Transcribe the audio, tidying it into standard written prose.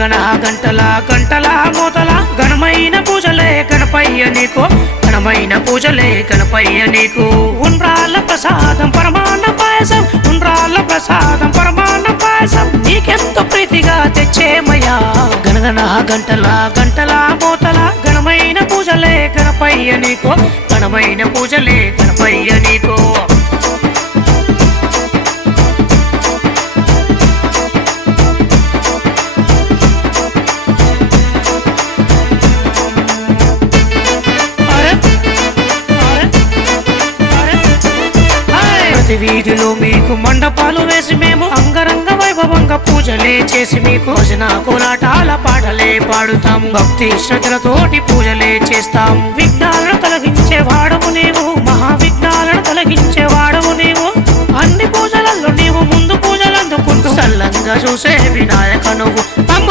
గణగణ గంటల గంటల మోతల ఘనమైన పూజలే గణపయ్య నీకు, ఘనమైన పూజలే గణపయ్య నీకు. ఉండ్రాళ్ళ ప్రసాదం పరమాన్న పాయసం, ఉండ్రాళ్ళ ప్రసాదం పరమాన్న పాయసం నీకెంతో ప్రీతిగా తెచ్చేమయ్యా. గణగణ గంటల గంటల మోతల ఘనమైన పూజలే గణపయ్య నీకు, ఘనమైన పూజలే గణపయ్య నీకు. ప్రతి వీధిలో మీకు మండపాలు వేసి మేము అంగరంగ వైభవంగా పూజలే చేసి మీకు భజన కోలాటాల పాటలే పాడుతాము. భక్తి శ్రద్ధలతోటి పూజలే చేస్తాము. విఘ్నాలను తొలగించే వాడవు నీవు, మహా విఘ్నాలను తొలగించే వాడవు నీవు. అన్ని పూజలలో నీవు ముందు పూజలందుకుంటూ సల్లంగా చూసే వినాయక నువ్వు.